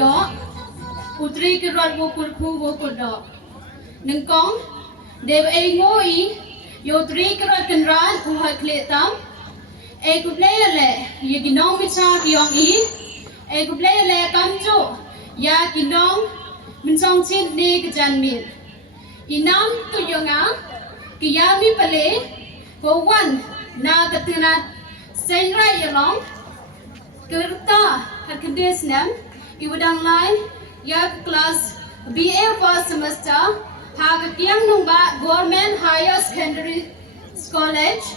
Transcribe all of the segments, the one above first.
yo putri kerat wukul ku wukul do nengkong dev ngoi yo tri kerat kenran uhat kletam kuplaya le ye ginong micha kiong kuplaya le kamjo ya ginong minsong chin ne kejan min inam tu yonga kiyami pale ko wan na katinat senra yalong kerta hakdes nam iwadang lai ya kelas BA first semester hag tiang nungba government higher secondary college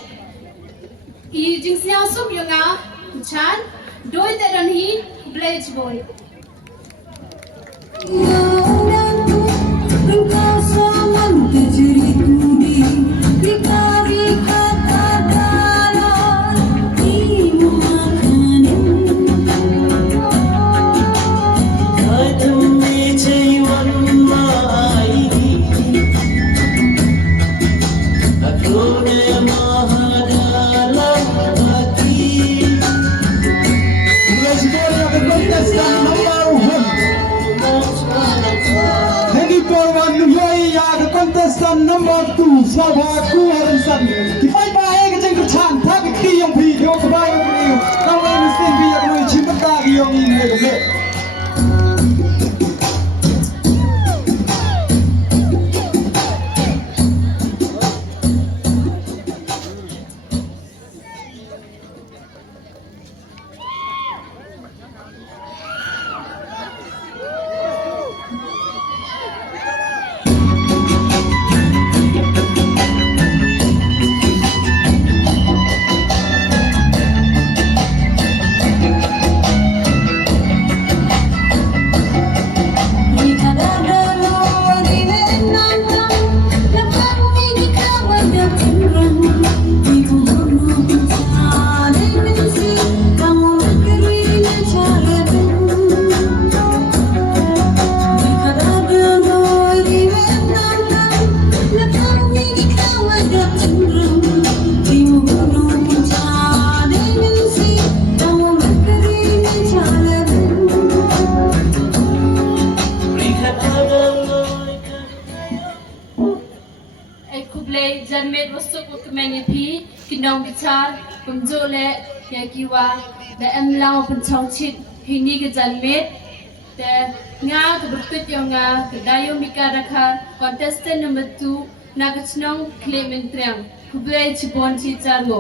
i jingsiang sup yonga chan doi teran hi village boy Contestant number 2 Sabha Kuharansan Kifai bae ke jeng kechan thak ki yang phi yo ka bai ni kau lai mesti bi yak noi chimta ki yang in le janmet wasuk ukmeni pi kinong bichar kumjole yakiwa da emlang penchong chit hini ke janmet te nga kebertut yonga kedayo mika rakha contestant number 2 nakachnong Clement Triang kublai chipon chi chargo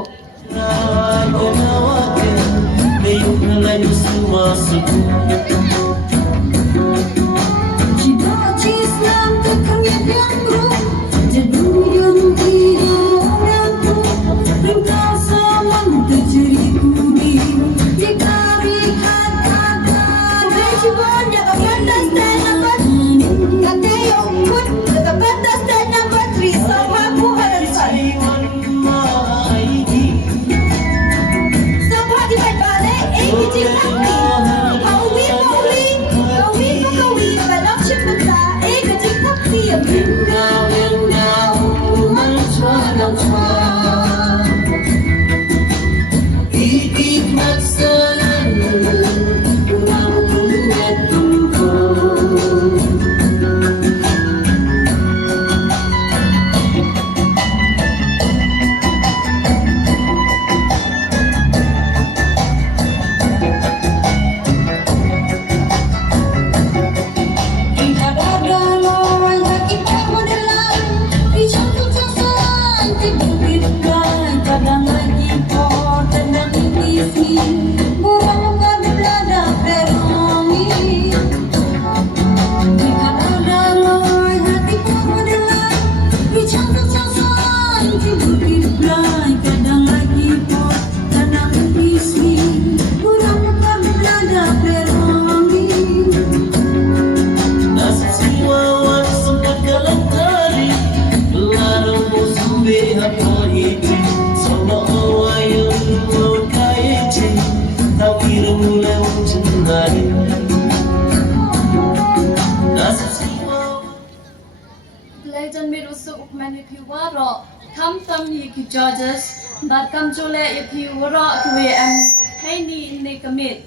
judges but come to let if you were to am hey ni commit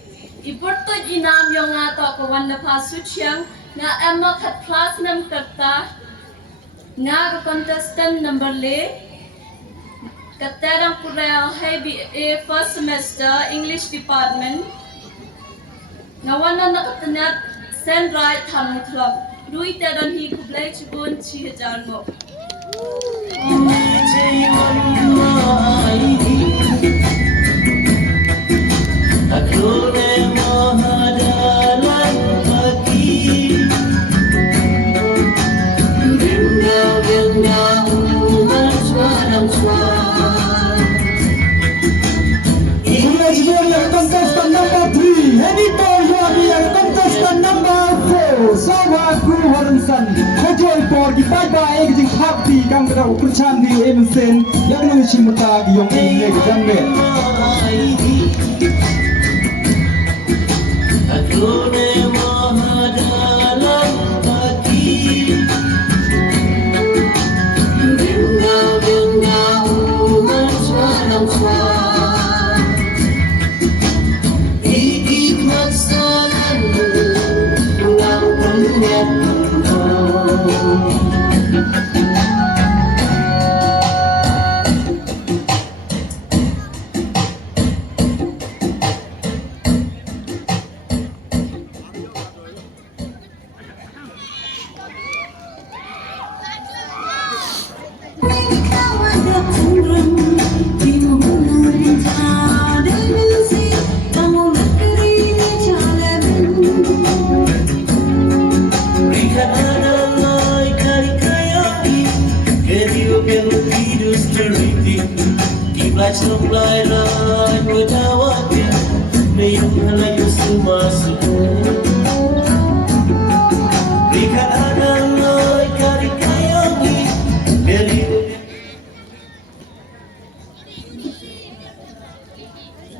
Iporto inam yung nga to ko wan na pasutyang nga emma kat class nam karta nga ka contestant number le katerang purel hay first semester English department nga wan na nakatanat send right tham club dui teran hi kublay chibun 6,000 mo Congratulations yang contestant number 3. Henny Paul yang contestant number 4. Sama Guru Harunsan. Kajol Porgi bye-bye jing happy kang kada ukurchan di Emerson yang nang simata yung ini gambe.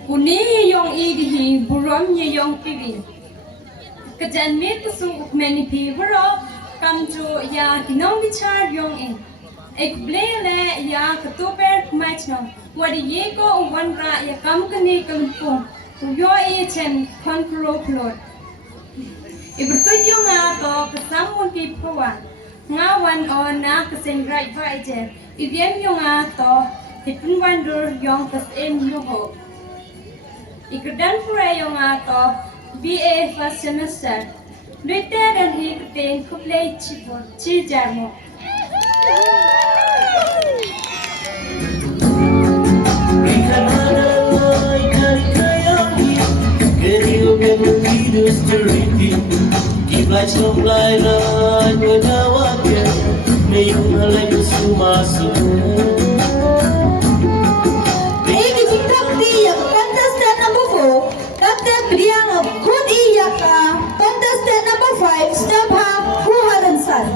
Uni yung igi buram niya yung pigi. Kajan me tusu many people come to ya kinong bichar yung in. Ek blele ya katuper match no. Wadi ye ko wanra ya kam kani kampung. Yo chen kontrol plot. Ibertuju nga to kasamun people nga wan o na kasing right vice. Ibyen yung nga to itun wandur yung kasim nuho. Ikudan pura yung ato BA first semester. Luite dan hikutin kuplay chipor chijar mo. Contestant number 5, Stabha Kuharansan.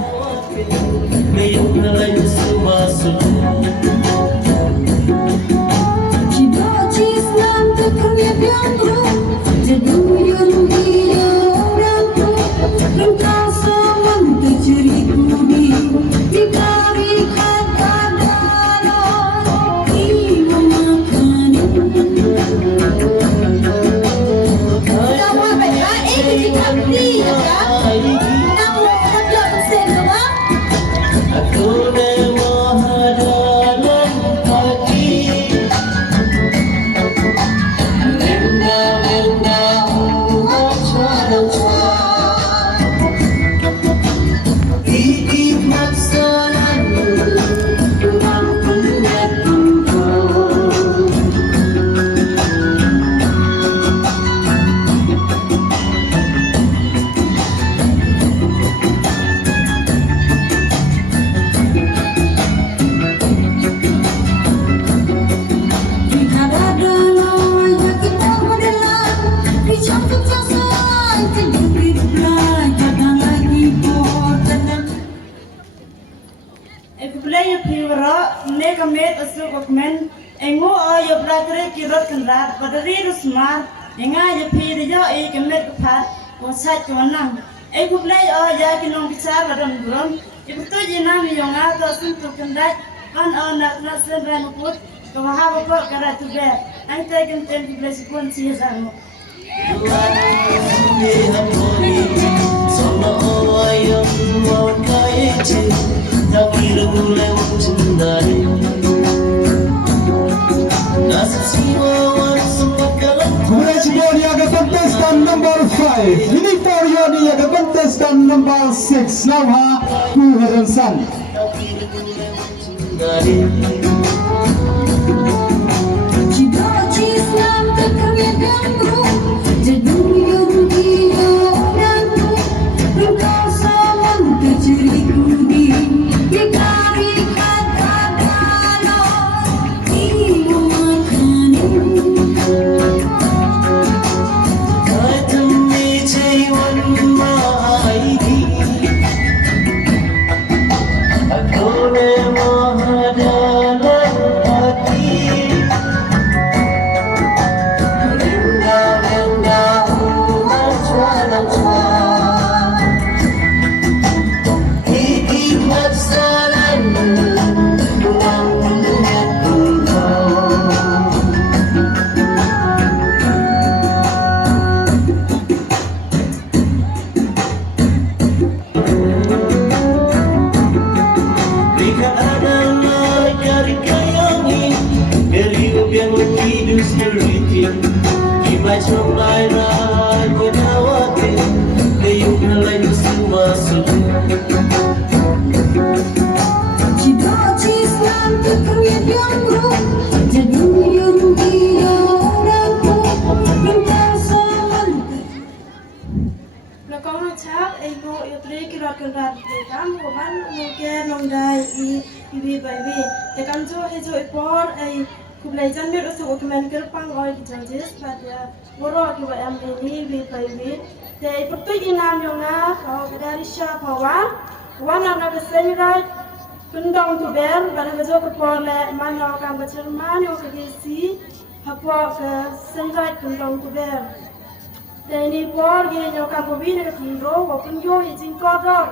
Engo ayo belajar kirot kendat, badari rusmar, enga ya piri yo kemet kepat, wasat kewenang. Aku play ya kinong bicara badam buram, ibu tu jenam yang ada sentuh kendat, kan nak senrai mukut, kewahab kok karat tu ber, angkai kenten di belas pun sih sangu. Congratulations, yaga contestant number 5. Ini for you, yaga contestant number 6. Navha Kuharansan. Pendong tu ber, pada kerja kepala mana orang bercerman yang kegisi, apa ke senjat pendong tu ber. Dan ini por yang orang pembina ke pendong, walaupun yo izin kodor,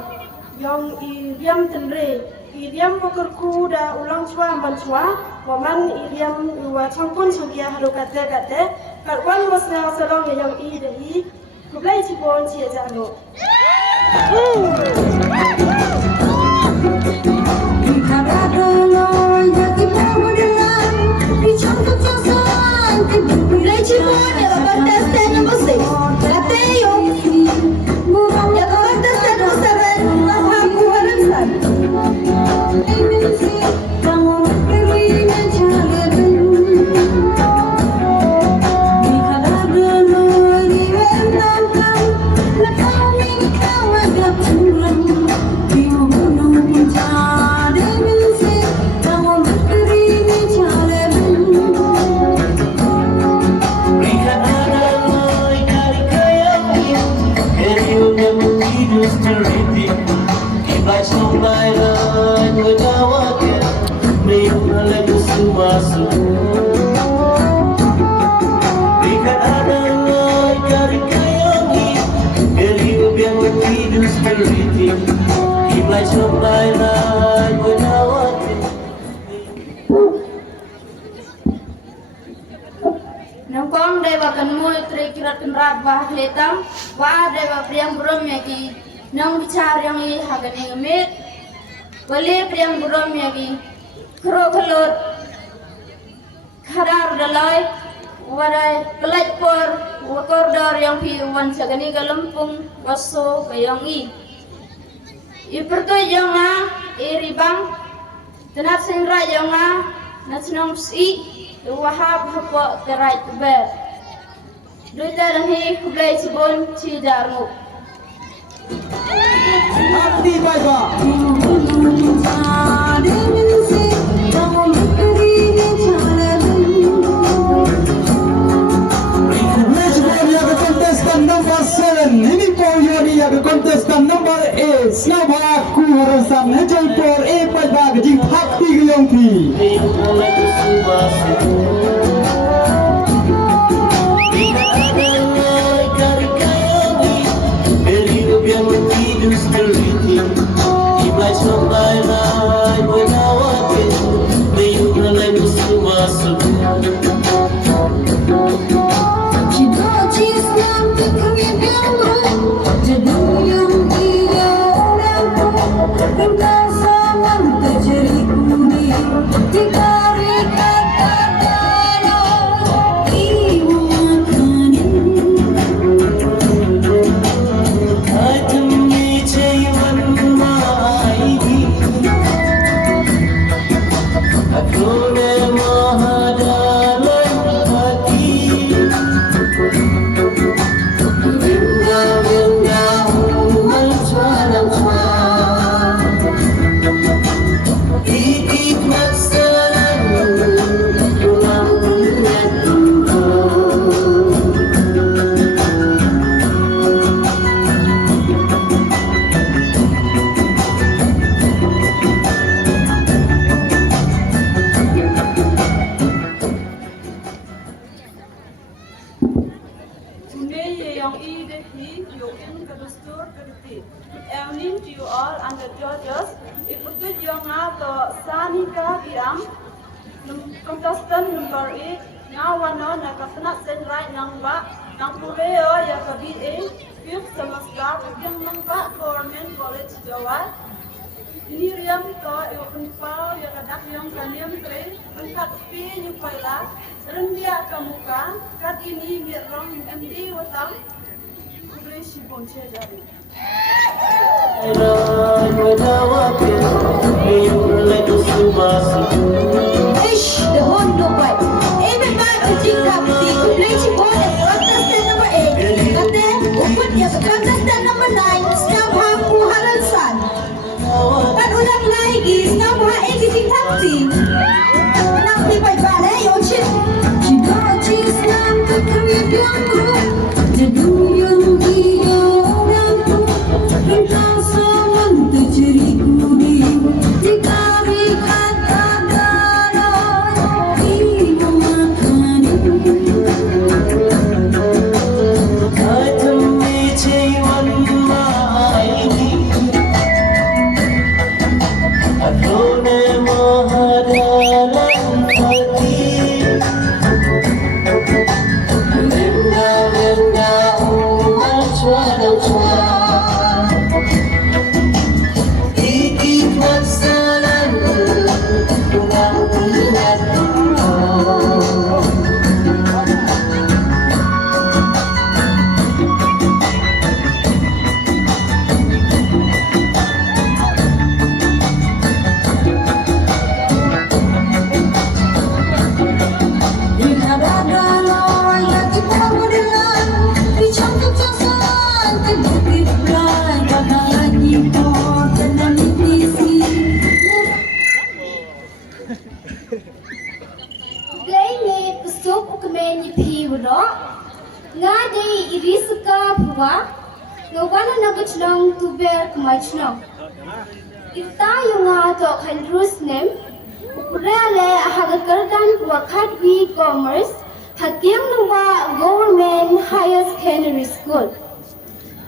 yang iriam tenre, iriam wakerku dah ulang cua mancua, waman iriam wacangpun sungkia halu kate, katwan wasna salong yang iri, kublai cipon cia jalo. Contestant number 6. Lateo. Yaga contestant number 7. Navha Kuharansan. Nangkong dewa kanmul trikirat kenrat bah letam wah dewa priang burom yaki nang bicar yang i hagani ngemit wali priang burom yaki kro kelut karar dalai warai kelaj por wakordor yang pi wan sagani galempung waso bayang i ipertoy jonga iribang tenat senra jonga natsinong si wahab hapo terai teber duita dahi kublai cibon cidarmu Abdi Baiba. Contestant number 7. Ini for Yoni yaga contestant number 8. Navha Kuharansan. Enjoy for A Baiba gajing hati gayong ti. She's Evening to you all and the judges. Ikuti yung to Sanika Biam, contestant number 8, nga wano nakasana senray ng ba, ng puleo ya kabit 5th semester, yung ng ba Government College Jawa. Ini riam to yung pao ya kadak yung kanyang tre, ang kakpi yung paila, rendia kamuka, kat ini mirong MD watang, kubre sibon siya dari. Ish, the whole no boy. Even back to Jingkapti, who plays you boy at contestant number 8. Kate, uput niya sa contestant number 9, Snap Haku Halalsan. At ulang lagi, Snap Haku Jingkapti. Nang tipay bale, yung shit. Jika Islam kekerjaan guru, jeduyung dia orang engkau saman terjeriku jika berkata darah ibu makan Katami caiwan maini Adone mahadalan hati Linda umat cuaca Ngawana nagachnang tuber kumachnang. Ita yung to Khandrus nem, uprele hagakardan wakat vi commerce, hatyang nawa government higher secondary school.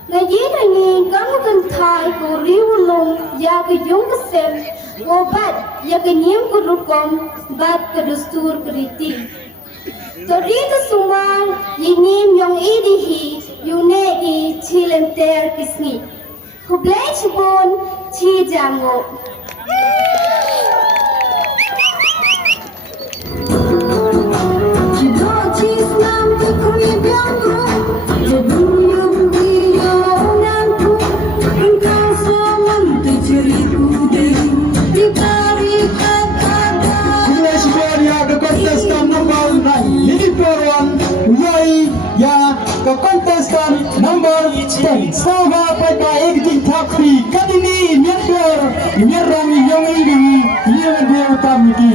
Ngayon ang kamukan thai ko riwulong yaga yung kasem, gobat yaga niyang kurukom, bat kadustur kriti. Torito suman yinim yung idihi yune i chilenter kisni. Hublay chibon chi jango. jika Islam kekerjaan guru, jeduyung dia orang engkau saman terjeriku jika berkata Congratulations ya ke contestant number 9. Ini peluang Yai ya ke contestant number 10. Sama pada Egjing Takri. Kali ini nyerang yang ini yang dia utamiki.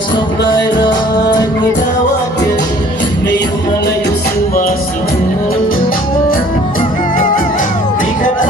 Stop by ride without it. May you malayo sumasunod. Di ka ba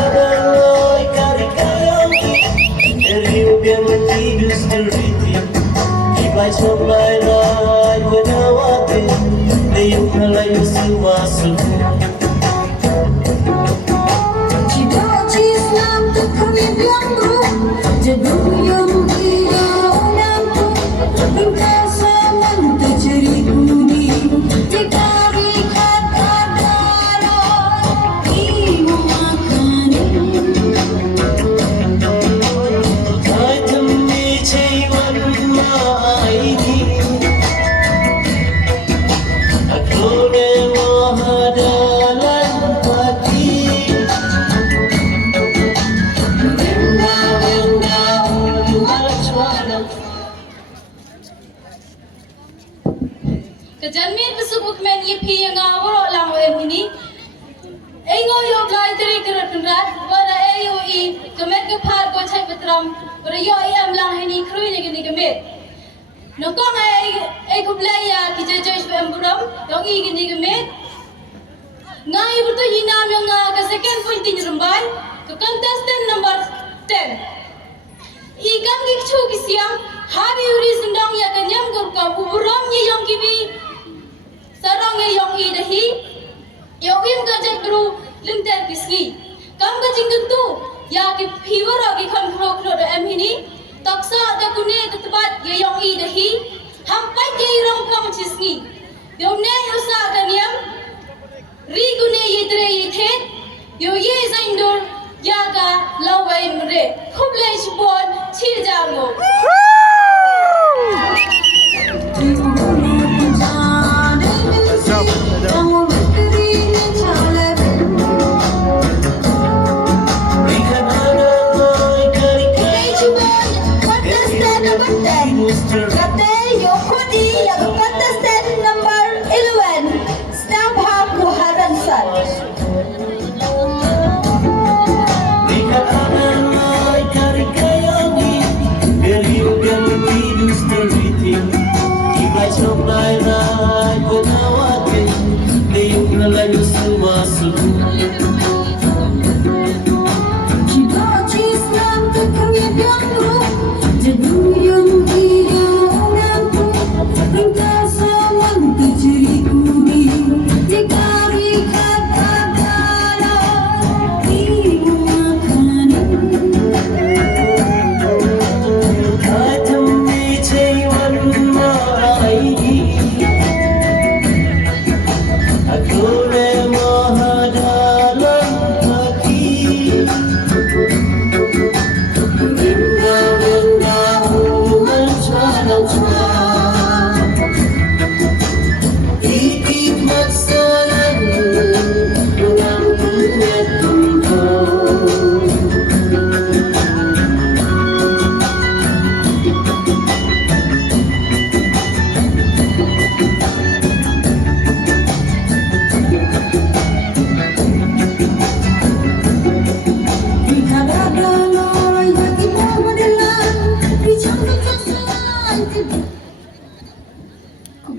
kenrat pada AUE kemet kepar ko cai petram pada yo iam lang ini kru ni gini kemet nokong ai kublaya kita joish be amburam dong I gini kemet ngai betul inam yang ke second point tin rumbai ke contestant number 10 ikan gikchu kisiang habi uri sendang ya kenyam kurka uburam ni yang kibi sarang yang I dahi Yawim gajah bro lintar kisni. Kam gajing tentu ya ki fever agi kam rok no da am hini taksa da kune tetbat ye yang I dahi hampai ye ram kam chisni. Yomne yosa ganiam ri gune ye tre ye the yo ye zaindur ya ga lawai mre khuble shbon chir jango.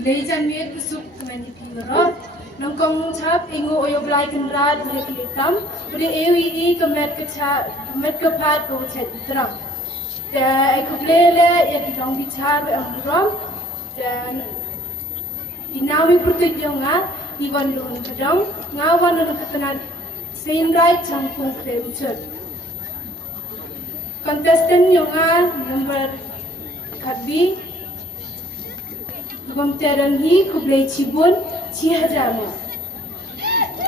Kublaijan miet besuk kemen di pinggirot, nongkong cap ingo oyo blai kenrat mereka hitam, pada AUE kemet kepat ko chat terang. Dan kublele ya kita bicara amburam dan dinawi pertujuan iwan lun kadang ngawan lun ketenan seinrai campung kremcur. Contestant yang nomor kabi Gomteran hi kublai cibun cihajamu.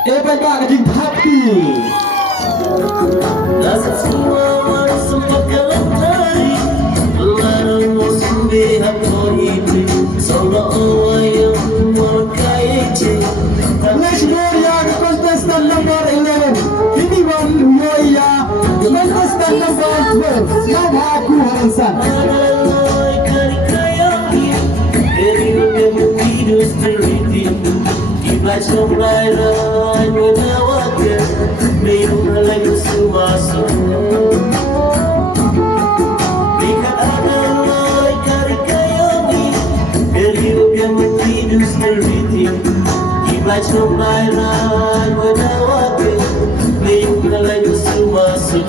Baik gajing happy. Nasa semua orang sempat kelentari Larang musim behak itu seolah-olah yang memakai cik. Let's go ya contestant number 11. Ini bang Yoya. Contestant number 12. Nama aku Haransan. Baca rai menawaknya memang lagu semasa. Lihat ada lai kari kayangi beliau yang menghidus terhiti. Baca rai menawaknya memang lagu semasa.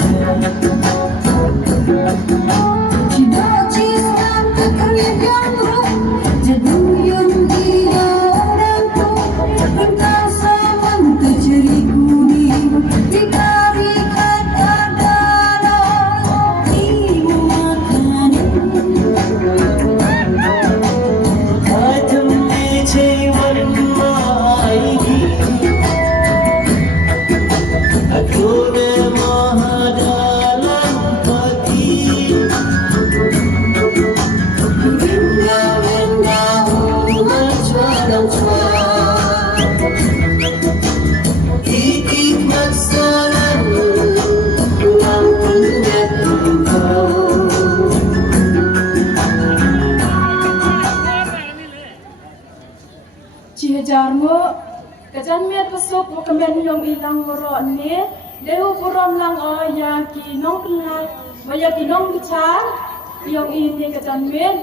Cihajarmu kajan miat besuk kemen yang ilang moro ni Dewa puram lang yang kinong kenal, maya kinong bicar, yang ini kejanmin.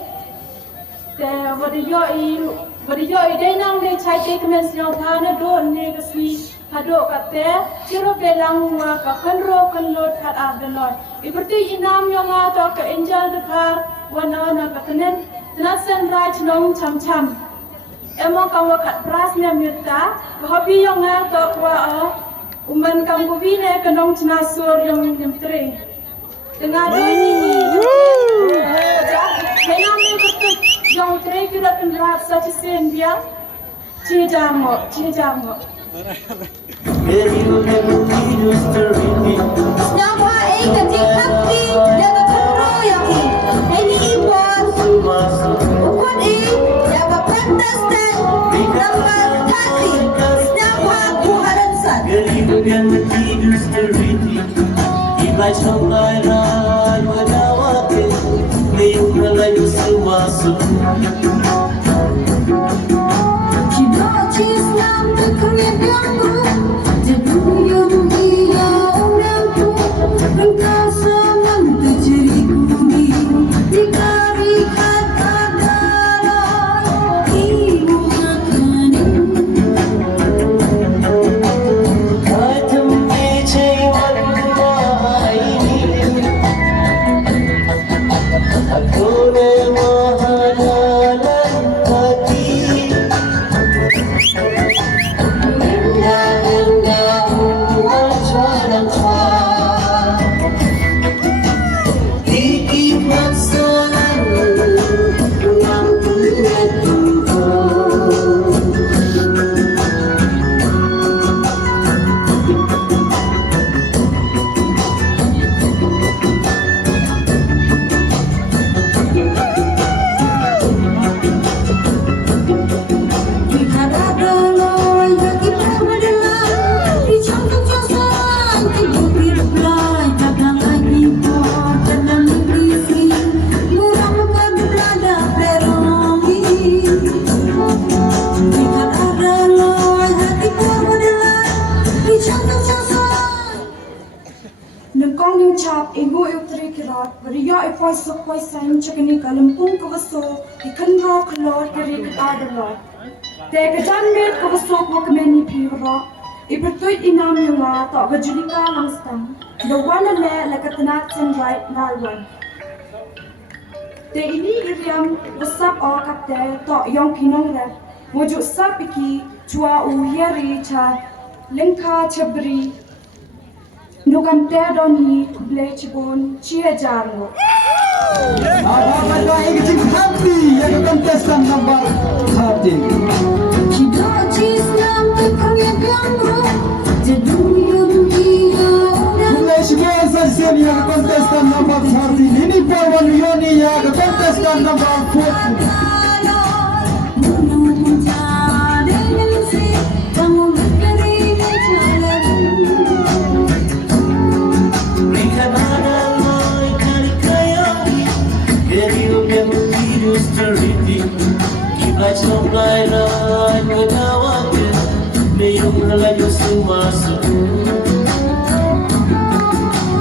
Te wadiyo i day nang day chai te kemen siang thana do ne kasi hado kate siro belang wa ka kanro kanlot kat abdelot. Iberti inam yang ato ke angel dekar wana na katanen tenasan raj nong cham cham. Emang kamu kat pras ne mirta, hobi yang ato wa uman kamu bine kenong cenasur yang nyemtre. Tengah ini Kaya may betul yang terakhir akan rasa cisen dia, cijamo. Snapa kencing hati dia kekenro yang ini impor. Ukun dapat pentas dan nomor hati. Snapa kuharansan. Ibay trong lai rai wadawake ngayong nalayo sumasun. Kino cis nam terkena biangku, jaduyung dia orang tu, engkau senang terjadi kuni, dikari kata dalam ibu makanin. Hai temui cewek mahal ini, aku mahalan hati. Indah wajah diikmat selalu yang tertutup. Nengkong ning chap ibu utri kirat, beriya ipoi sokoi san chakini kalampung kawaso, ikanro kalor kiri kadalor. Te kejanmet kawaso ko kemeni piro, ibertuit inam yunga tak gajulika langstang, dawana le lekatanat sen right nalwan. Te ini iriam besap o kapte tak yong kinong re, mojuk sap iki chua uhiari cha lengka chabri. Nukam terdoni kuble cibun cia jarmo. Ada egg happy yang kontestan nomor 13. Kino cis nam terkena biangku, jaduyung dia orang Mulai semua session yang kontestan nomor 13. Ini Pawan Yoni yang kontestan nomor 14. Ibay trong lai rai wadawake ngayong nalayo sumasun.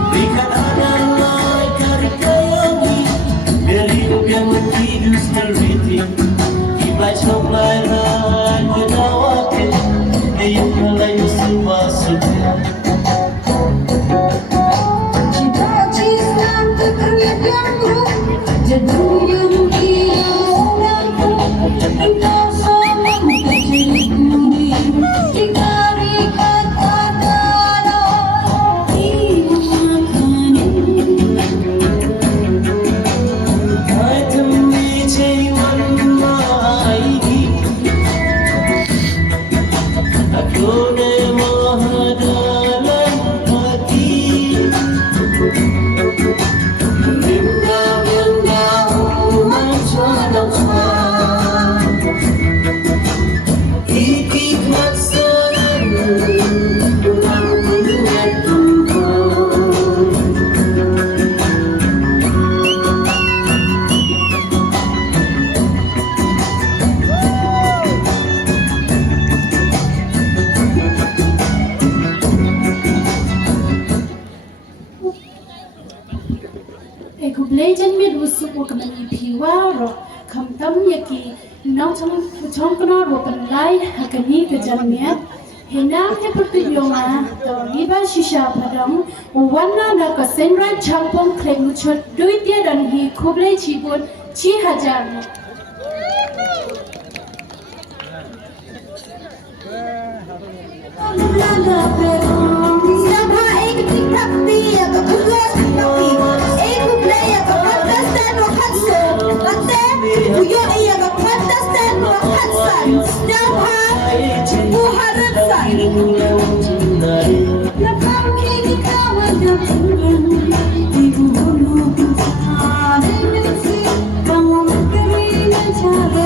Berikan adalai karikayangi, berikan yang mentidus terhiti. สุกกับมันมีผิวว่าหรอกคำตั้มยากีน้องช่องก็นอรกันไล่หากันนี้ก็จะเนี้ยเห็นน้ำจะประตูโยมาตอนนี้บ้านชิชาพดังวันนั้นเราก็เส้นไรช่างปงเคลมุชดด้วยเดียดันฮีคุบเลยชีบุนชีหาจารย์ Siapa ek tiktak dia ke pulas tapi ek play ke pantas dan wakatso kate uyo iya ke pantas dan wakatsan siapa buharatsan nakam kini kawan yang ibu bulu ada nasi kamu kerina cara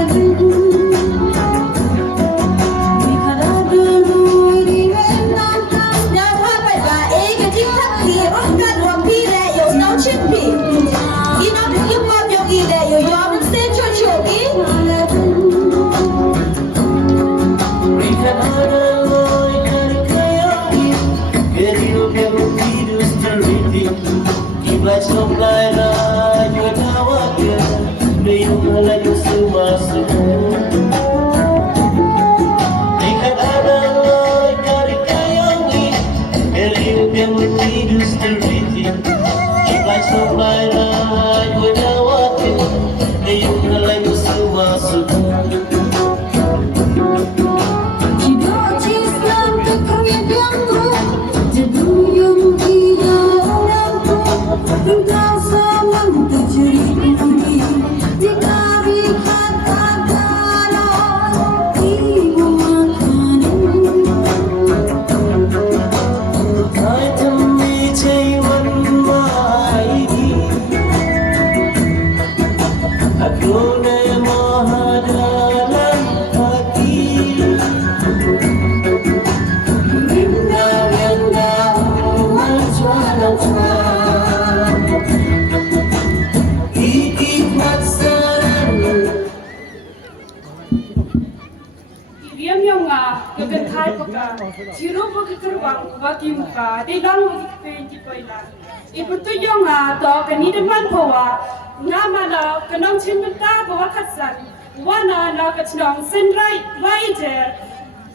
Ibu tu yang ada kini depan bawa, nama la kenang cinta bawa kasan, wana la kenang senrai laiter,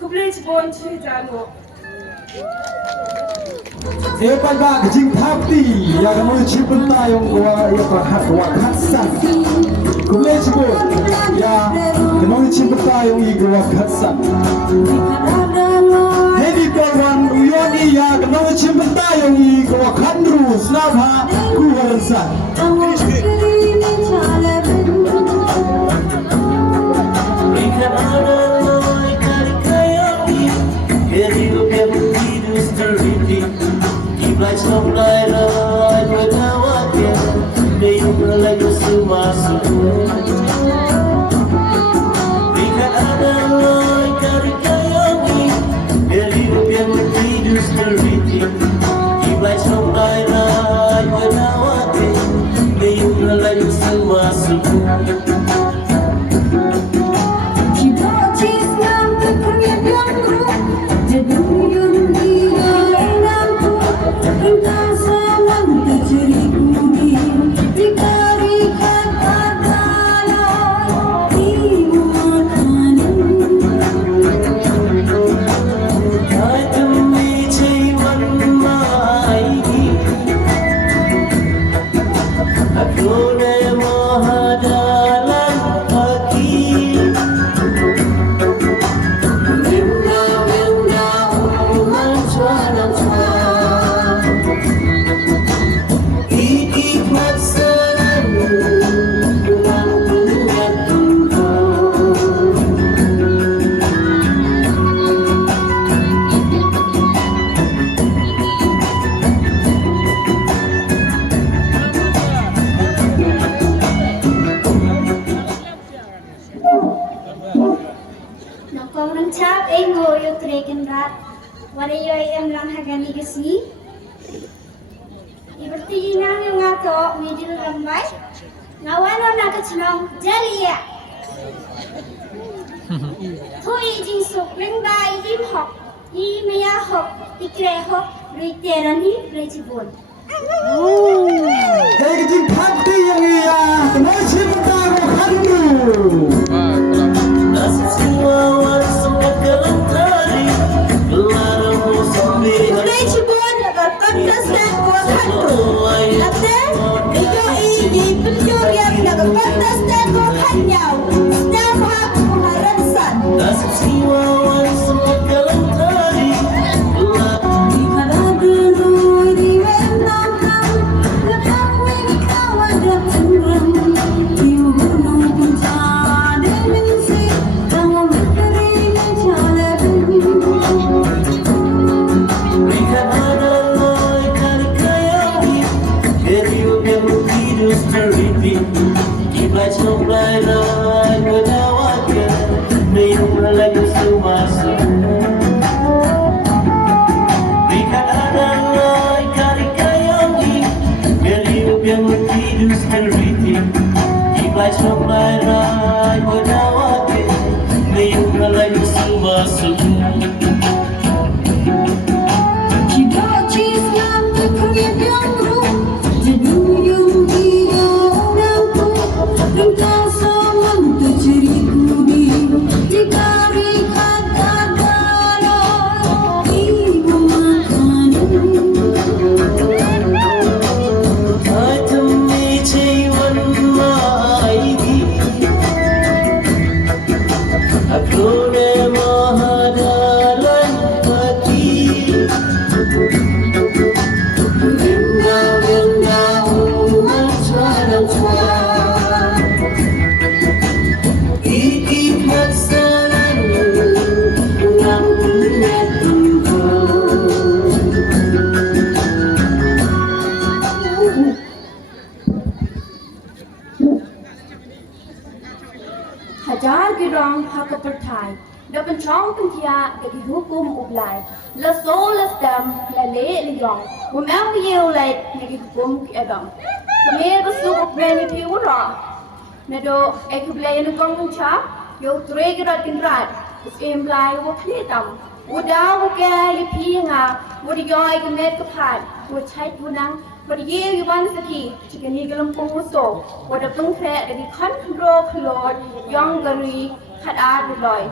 kublai bon cijago. Epai ba kecing tapi ya kamu cipta yang gua ya perhat wakatsan. Kumle ciput ya kamu cipta yang gua wakatsan. Hedi perwan uyoni ya kamu cipta yang gua wakandrus napa kuharsan. एक दिन खाती यंगिया नशी बताओ खादू Nasi siwawan sempat kelentari Gelar musambi Uplay Chibon nag-contestant ko kanto. Ate, ikaw ini pencurian nag-contestant ko kanyaw. Setiap aku haransan. Nasi siwawan sempat kelentari Gelar Di mana dulu di wenang Lepang wini kawan dan cenderung Di gunung puncak dan mengisi Tangan berkering mencari Berikan adalah kali kayawi Keriuk yang hidup terhenti Kiblat cobai rai menawakkan Mayung lagu semasa Berikan adalah kali kayawi Keriuk yang hidup terhenti Kiblat cobai rai menawakkan Mayung lagu semasa Jika cislam terkeliat yang rum Jenuh dia nampu Engkau sama terceriku di Jika rekat adalah ibu makanan Atami ciwan maigi Aku mahadalan hati Ringa-ringa umat jalan suara Ikimat selalu Yang punya Hajar girang hak pertai. Dapat chong pentia dari hukum ublai. La so la stem la le liyong. Wamel kiyo lai dari hukum kiadam. Kemir besuk upbeni piura. Nado ekublai nukong nuncha. Yo tregerat kinrat. Us emblai waklitam. Udaw wakay lipianga. Wadiyoy kemet kepat. Wachay punang. Wadiye yuban saki. Chikani galampung uso. Wadapung kre dari kontrol kelot. Yang gari kat adloy.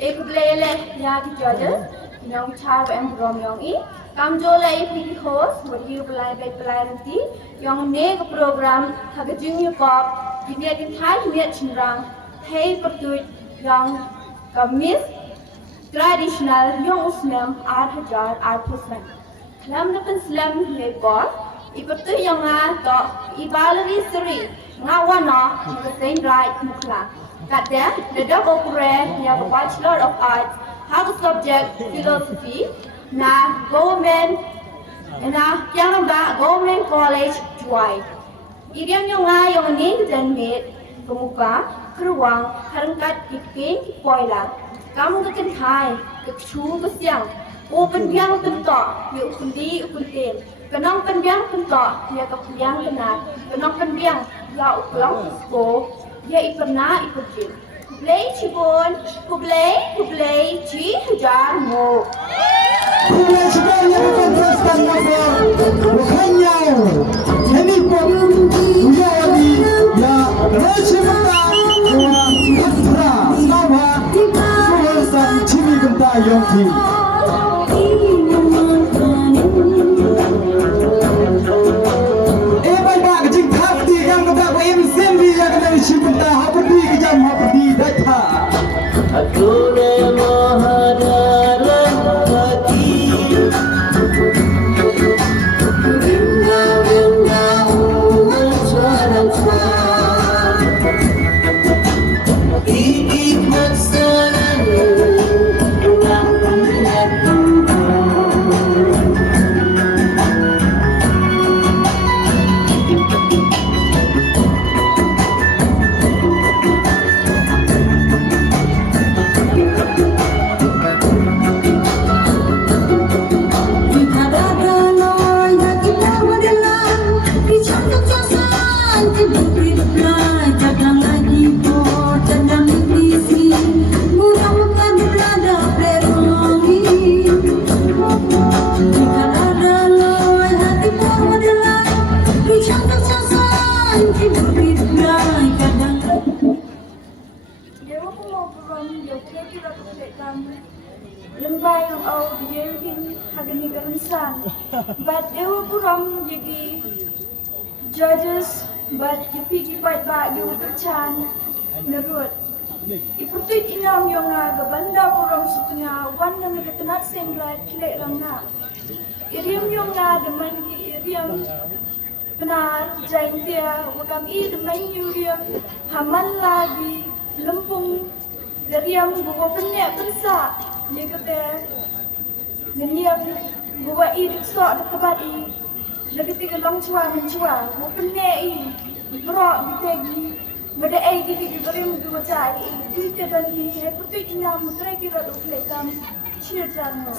Ekublele ya ki judges. Yang char em brom yang I. Kamjola ipli host. Wadiyo pelai baik pelai nanti. Yang ne ke program. Hagajing yukop. Himiat kintai himiat cimrang. Hei pertuit yang kamis. Tradisional yang usnam 8,000 Lam dapat slam lebor. Ipertu yang to ibalari seri ngawana ngesain right mukla. Kata the double career yang Bachelor of Arts have subject philosophy na government na yang ba government college Juai. Iriam yang yang ni dan mate pemuka keruang harangkat ikin poila. Kamu kekentai kecu kesiang. Open biang tentok, ya ukun di ukun tem. Kenang penbiang tentok, ya kepiang benar. Kenang penbiang, ya uklang sko, ya iperna ipujin. Kublai cibon, kublai ci hajar mo. Kuya sebenarnya kontestan nomor Wakanyau Ini pun Kuya di Ya Raja Mentang Kuya Katra Sama Kuya Cimi Genta Yongki baik kecing hati yang kepada MC yang kena cipta haperdi kejam haperdi data. Aku mahadalan hati Garansan. But ewa puram yagi judges, but yupiki bait ba yu kerchan nerut. Iputit inam yung gabanda puram sutunya wan na nagatanat sendrat kile ramna. Iriam yung daman ki iriam benar jain dia wakam I demen iriam haman lagi lempung iriam buko penek pensa ye kata Neniam buat I sok de tempat I lagi tiga long chua mencua buat penek I berok ditegi benda ai gigi berim dua cai I kita dan I putih ina mutrai kira duk lekam cia jano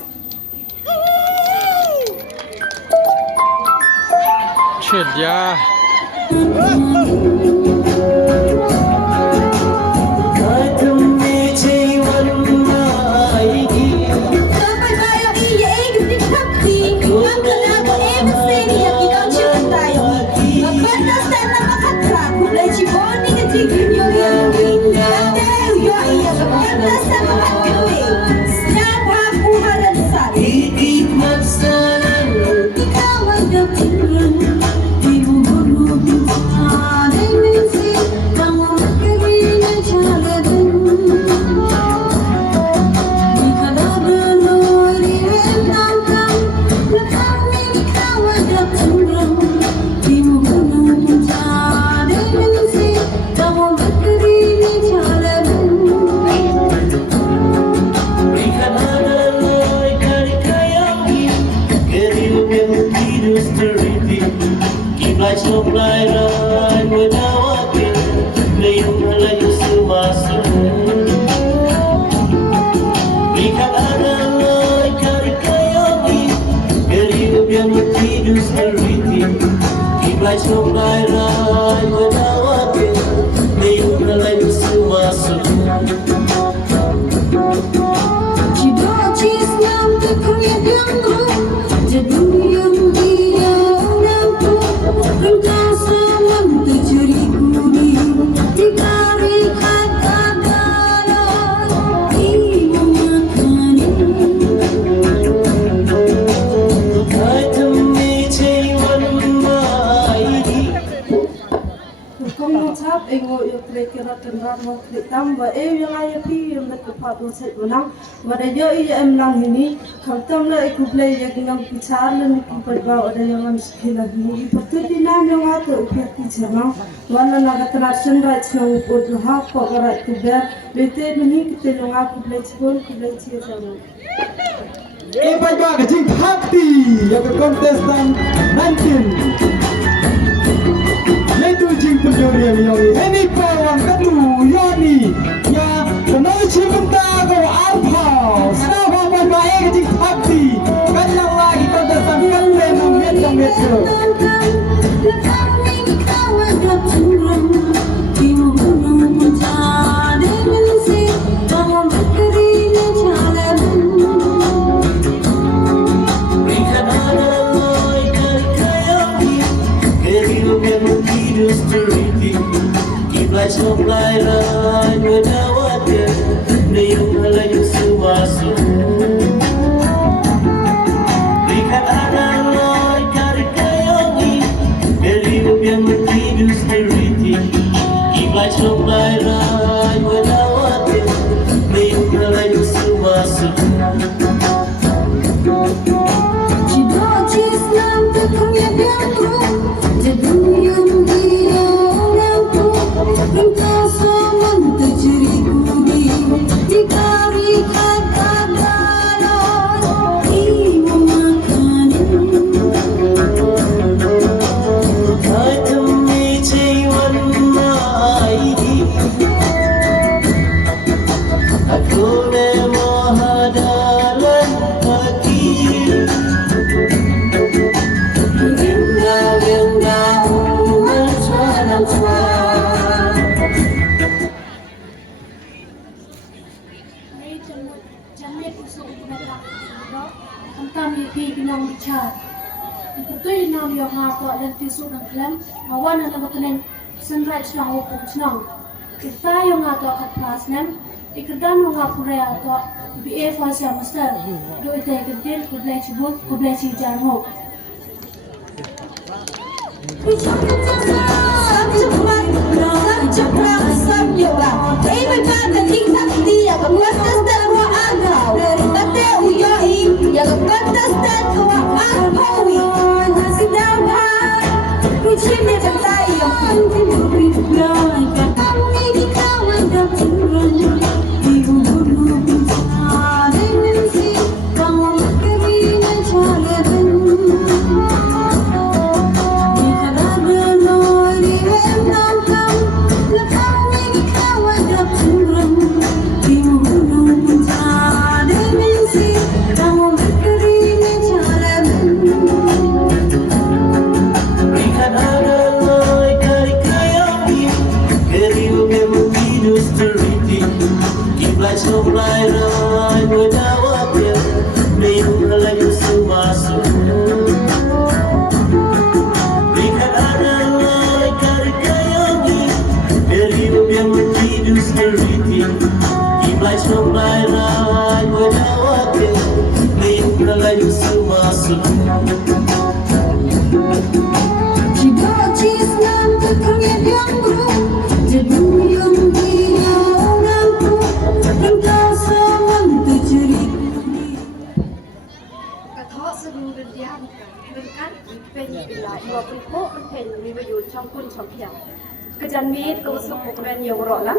Chết ya. Wada yo iya emlang ini kaltam la iku play ya ginang pichar la niku padba ada yang am skila ini patut dinam yang ato ipiati chama wala naga transaction rights na upod lo ha ko right to bear bete mini kite lo nga ku play chibol ku play chia chama Ibai ba kajing hati yang contestant 19 yaitu jing penjuri yang ini pawan katu Yoni ya kenal cipta ko alpha sama baik kajing hati kan lagi contestant kan le nang metro sunrise na upong snong. Kita yung ato at class nem, Ikatan mengakuria atau BA fasa master. Doi teh kedil kublai cibuk kublai cijarmo. Kejan mit kau suku keren yang rolam,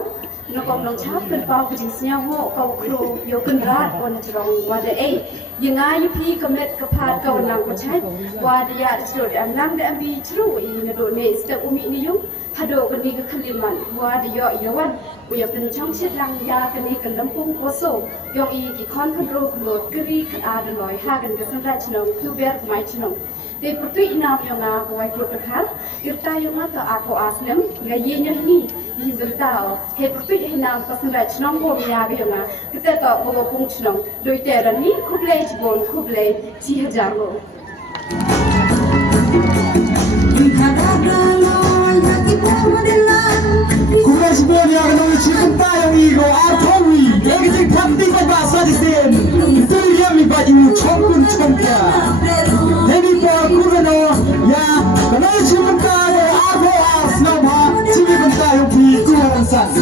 nukong nong chap kan pau kejisnya ho kau kru yo kan rat wan cerong wada yang ay pi kemet kepat kau nang kacai wada ya cerut nang da ambi ceru ini do ne setiap umi ni yung hado kan ni keliman wada yo yawan uya kan chong chet lang ya kan ni kan lampung koso yo i ki kon kan ro klot keri kan ada loy ha kan kesan rat cenong tu ber mai cenong Te pertui ina yang kawai kurut dekat, irta yang mata aku asnem, gayanya ni, ini bertahu. He pertui ina pasangan cenong bo biar yang kita tak bawa pung cenong. Doi tera ni kublai cibon kublai cihajarlo. Kublai cibon yang nong cinta yang ego artowi, yang kita praktik bahasa di sini. Itu yang mibaju congkun congkya. Heni por kurano ya kana chimta ya arbo asnama chimi banta yo pi kuhansan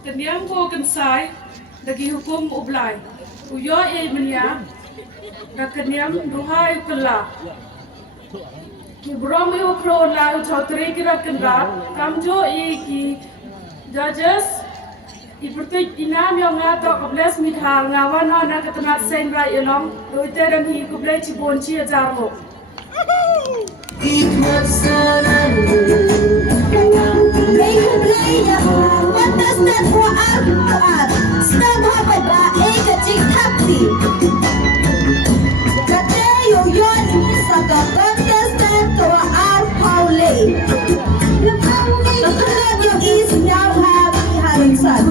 Kenyang ko kansay, dagi hukum ublay. Uyo menya, da kenyang duhai kala. Kibrom yo kro la chotri kira kendrat, kamjo ki judges ipertik inam yang ngata kubles mithal ngawan na ketenat sen rai elong, doite dan hi kublai cibon cia jarmo. Contestant for art, stand up by Ega Jikapti. Kate yo yon saka contestant for art Paule. Look yo is now happy Harrison.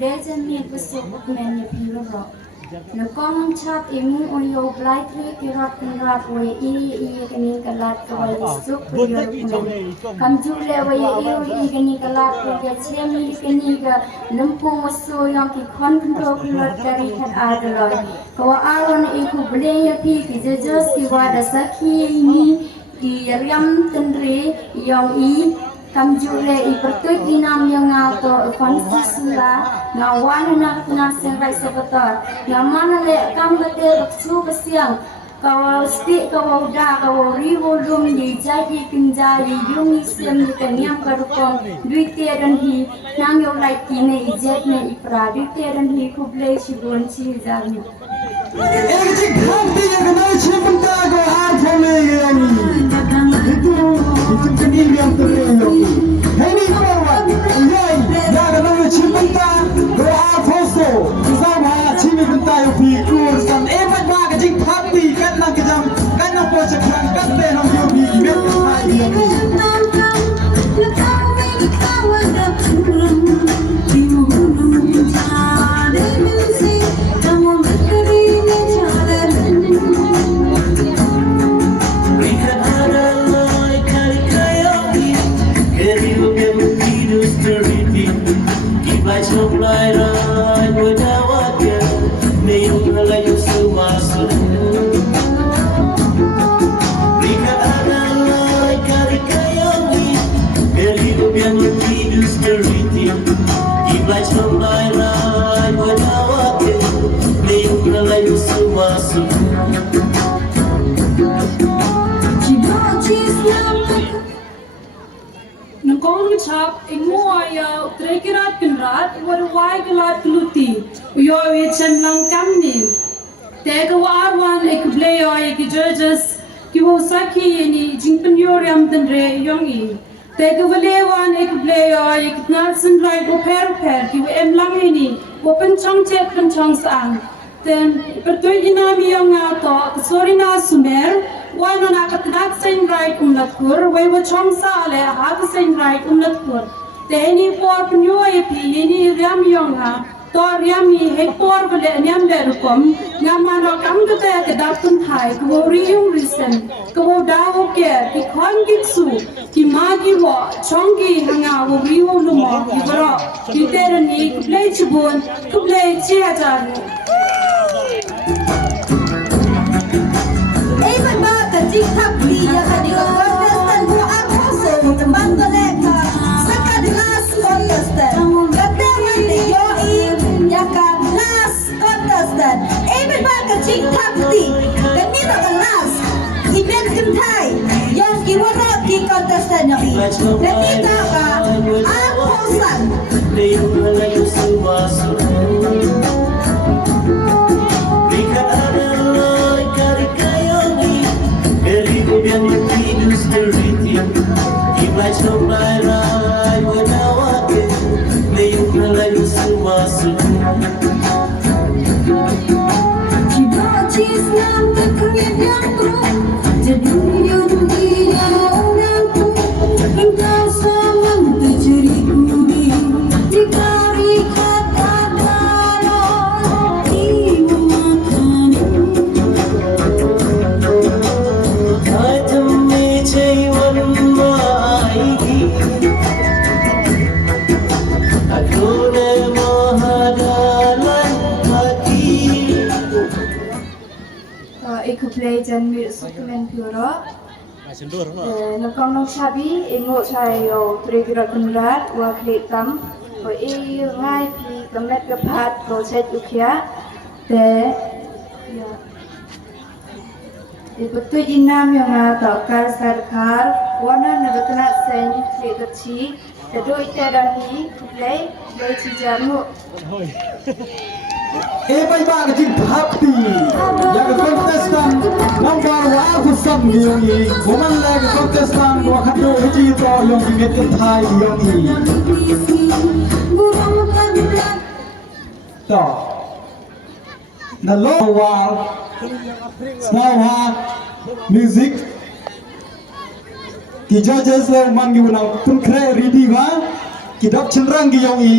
Rezen besok men ya piro. Nakong chap imu oyo blai kri kirat kirat we i kani kalat kawai suk yo kumen. Kamju le we i kani kalat ko ya chem i kani ga nampung waso yang ki kon kontrol kirat dari kan adaloi. Kawa aron i ku ble ya pi ki jejes ki wada sakhi ni ki riam tendre yang i kamjule i pertut dinam yang ngato konstitusilah ngawan nak nasenrai sebetar ngamana le kam bete baksu besiang kawal sti kawal da kawal riwo lum di jadi kenjari yung isem di kenyam karukong duite dan hi nang yo lai kine ijet ne ipra duite dan hi kuble shibun chi jami एक जी खाती है कनाई छिपता को हार खोले गई itu kini yang terlihat ini kawan yai ya kanaई छिपता को हार खोso sama छिपता yo figur san emak bag jing खाती kana kejam kana pojok kan kate no yo bi met hai Nangkong chap ingo aya trekirat kinrat warwai galat kluti yo ye chenlang kamni tega warwan ekbleyo ek judges ki wo saki ni jingpen yoriam tendre yongi tega valewan ekbleyo ek nasen right oper ki wo emlang ni open chong chet pen chong sang then pertoi inami yang ato sorina sumer wano nakatinat sen right umlatkur way wa chong sa ale hag sen right umlatkur teni por pnyo epi yeni ram yonga to riami he por bele nyam de rukom ngamano kam gate ke datun thai ko rium risen ko dawo ke ki khon gitsu ki magi wo chongi hanga wo riwo lumo ki bro ki terani play chbon ku play chi hajar Kajik happy ya hadir kontestan bu akoso teman mereka sekarang last kontestan keteman yoi ya kan last kontestan ba kajik happy kami nak last event kentai yang kiwara ki kontestan yoi kami tak akosan play jan mir supplement pura nakong nong sabi imo sayo trigger kunrat wa klik kam o e ngai pi kamet kapat proses ukia te ya betul inam yang atau kar sarkar wana nabatna sen kredchi te do iteran hi play ci jamu Epai ba kajing happy ya kontestan number 1 kusam yongi woman leg kontestan wa khatu hiji to yongi met thai yongi to na lowar snawa music ki judges le mangi unang tun kre ready ma ki dok chenrang gi yongi